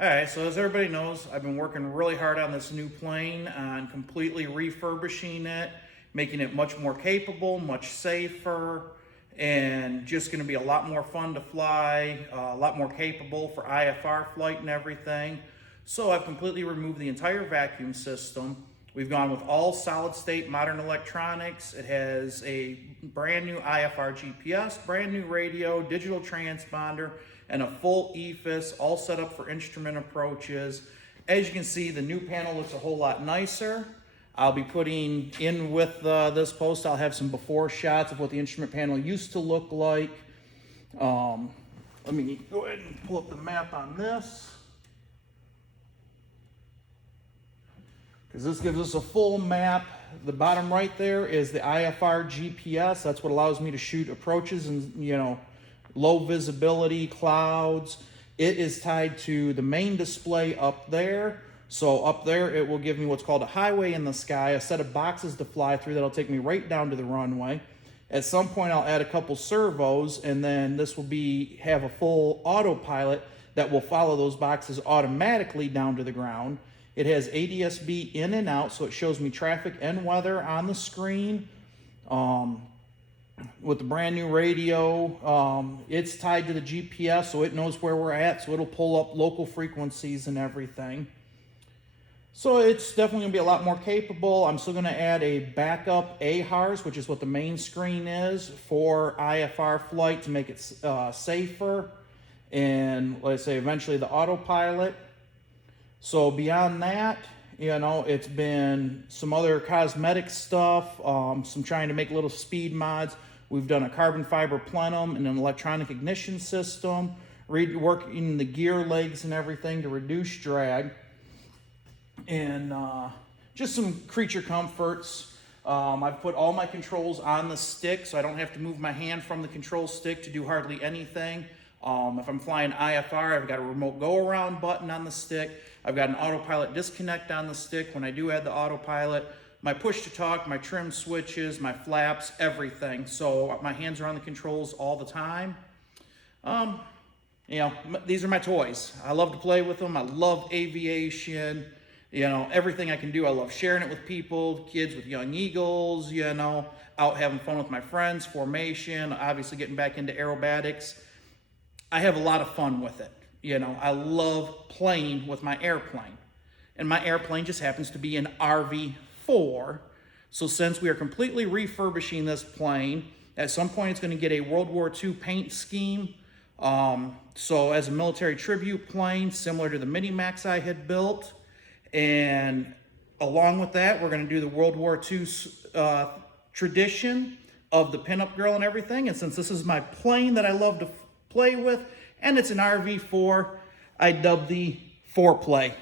All right, so as everybody knows, I've been working really hard on this new plane, on completely refurbishing it, making it much more capable, much safer, and just going to be a lot more fun to fly, a lot more capable for IFR flight and everything. So I've completely removed the entire vacuum system. We've gone with all solid state modern electronics. It has a brand new IFR GPS, brand new radio, digital transponder, and a full EFIS, all set up for instrument approaches. As you can see, the new panel looks a whole lot nicer. I'll be putting in with this post, I'll have some before shots of what the instrument panel used to look like. Let me go ahead and pull up the map on this, because this gives us a full map. The bottom right there is the IFR GPS. That's what allows me to shoot approaches and, low visibility, clouds. It is tied to the main display up there. So up there, it will give me what's called a highway in the sky, a set of boxes to fly through that'll take me right down to the runway. At some point, I'll add a couple servos, and then this will have a full autopilot that will follow those boxes automatically down to the ground. It has ADS-B in and out, so it shows me traffic and weather on the screen. With the brand new radio, it's tied to the GPS, so it knows where we're at, so it'll pull up local frequencies and everything. So it's definitely going to be a lot more capable. I'm still going to add a backup AHRS, which is what the main screen is for IFR flight, to make it safer, and let's say eventually the autopilot. So beyond that, it's been some other cosmetic stuff, some trying to make little speed mods. We've done a carbon fiber plenum and an electronic ignition system, reworking the gear legs and everything to reduce drag, and just some creature comforts. I've put all my controls on the stick, so I don't have to move my hand from the control stick to do hardly anything. If I'm flying IFR, I've got a remote go-around button on the stick. I've got an autopilot disconnect on the stick when I do add the autopilot. My push-to-talk, my trim switches, my flaps, everything. So my hands are on the controls all the time. These are my toys. I love to play with them. I love aviation. Everything I can do. I love sharing it with people, kids with young eagles, out having fun with my friends, formation, obviously getting back into aerobatics. I have a lot of fun with it. I love playing with my airplane. And my airplane just happens to be an RV4. So since we are completely refurbishing this plane, at some point it's going to get a World War II paint scheme. So as a military tribute plane, similar to the Mini-Max I had built. And along with that, we're going to do the World War II tradition of the pinup girl and everything. And since this is my plane that I love to play with, and it's an RV4, I dubbed the foreplay.